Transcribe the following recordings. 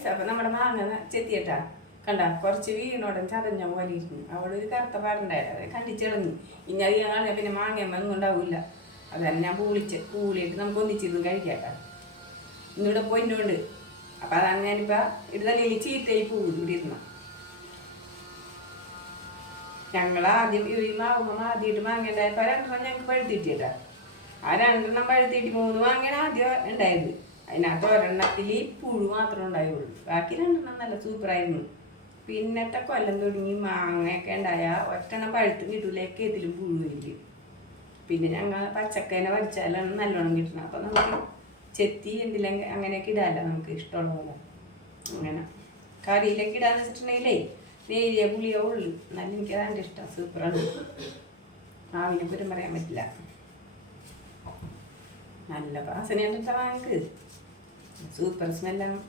Guys. അപ്പം നമ്മുടെ മാങ്ങ ചെത്തിയിട്ടാ കണ്ട കുറച്ച് വീണോടൻ ചതഞ്ഞ പോലെ ഇരുന്നു. അവിടെ ഒരു കറുത്ത പാടുണ്ടായിട്ട് അത് കണ്ടിച്ചിളഞ്ഞു. ഇനി അത് ഞാൻ കളഞ്ഞാൽ പിന്നെ മാങ്ങയമ്മ ഒന്നും ഉണ്ടാവില്ല. അതല്ല ഞാൻ പൂളിയിട്ട് നമുക്ക് ഒന്നിച്ചിരുന്ന് കഴിക്കാട്ടോ. ഇന്നിവിടെ പൊന്നുണ്ട്. അപ്പം അതാണ് ഞാനിപ്പോൾ ഇടുതലയിൽ ചീത്തയിൽ പോകും ഇവിടെ ഇരുന്ന. ഞങ്ങൾ ആദ്യം ഈ മാവുമ്പോൾ ആദ്യമായിട്ട് മാങ്ങ ഉണ്ടായപ്പോൾ 2 ഞങ്ങൾക്ക് പഴുത്തിട്ടാ. ആ 2 പഴുത്തിട്ട് 3 മാങ്ങയാണ് ആദ്യം ഉണ്ടായത്. അതിനകത്ത് 1 പുഴു മാത്രമേ ഉണ്ടായുള്ളൂ. ബാക്കി 2 നല്ല സൂപ്പറായിരുന്നു. പിന്നത്തെ കൊല്ലം തുടങ്ങി മാങ്ങയൊക്കെ ഉണ്ടായ 1 പഴുത്തും കിട്ടൂല. ഏക്കത്തിലും പുഴുവില്ല. പിന്നെ ഞങ്ങൾ പച്ചക്കേനെ വരച്ചാലാണ് നല്ലോണം കിട്ടണം. അപ്പം നമുക്ക് ചെത്തി എന്തില്ലെങ്കിൽ അങ്ങനെയൊക്കെ ഇടാമല്ലോ നമുക്ക് ഇഷ്ടമുള്ള പോലെ. അങ്ങനെ കറിയിലൊക്കെ ഇടാന്ന് വെച്ചിട്ടുണ്ടെങ്കിലേ നേരിയ പുളിയോ ഉള്ളു. എന്നാലും എനിക്കതാണ്ട് ഇഷ്ടം. സൂപ്പറാണ്. ആവിനെ പോലും പറയാൻ പറ്റില്ല. നല്ല വാസനയുണ്ട് മാങ്ങക്ക്. സൂപ്പർ സ്മെല്ലാണ്.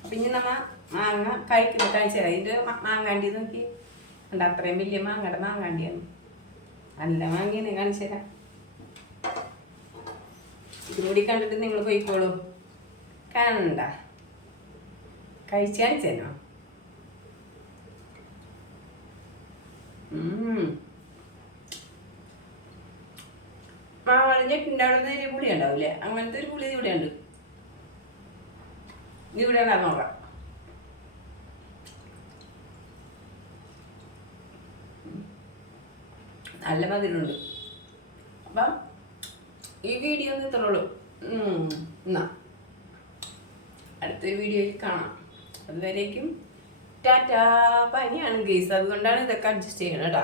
അപ്പം ഇനി നമ്മ മാങ്ങ കഴിക്കുമ്പോൾ കഴിച്ചാൽ ഇതിൻ്റെ മാങ്ങാണ്ടി നോക്കി ഉണ്ട്. അത്രയും വലിയ മാങ്ങയുടെ മാങ്ങാണ്ടിയാണ്. നല്ല മാങ്ങയാണ്. കാണിച്ചു തരാം. ഇതും കൂടി കണ്ടിട്ട് നിങ്ങൾ പോയിക്കോളൂ. കാണണ്ട കഴിച്ച് കാണിച്ചേനോ? മാവളിഞ്ഞിട്ടുണ്ട്. അവിടെ നേരിയ പുളി ഉണ്ടാവില്ലേ? അങ്ങനത്തെ ഒരു പുളി ഇവിടെ ഉണ്ട്. ഇവിടെ നോക്കാം. നല്ല മധുരമുണ്ട്. അപ്പം ഈ വീഡിയോ ഒന്ന് ഇത്രയുള്ളൂ. എന്നാ അടുത്തൊരു വീഡിയോയിൽ കാണാം. അതുവരേക്കും ടാറ്റാ. പനിയാണ് ഗൈസ്, അതുകൊണ്ടാണ് ഇതൊക്കെ അഡ്ജസ്റ്റ് ചെയ്യണം കേട്ടോ.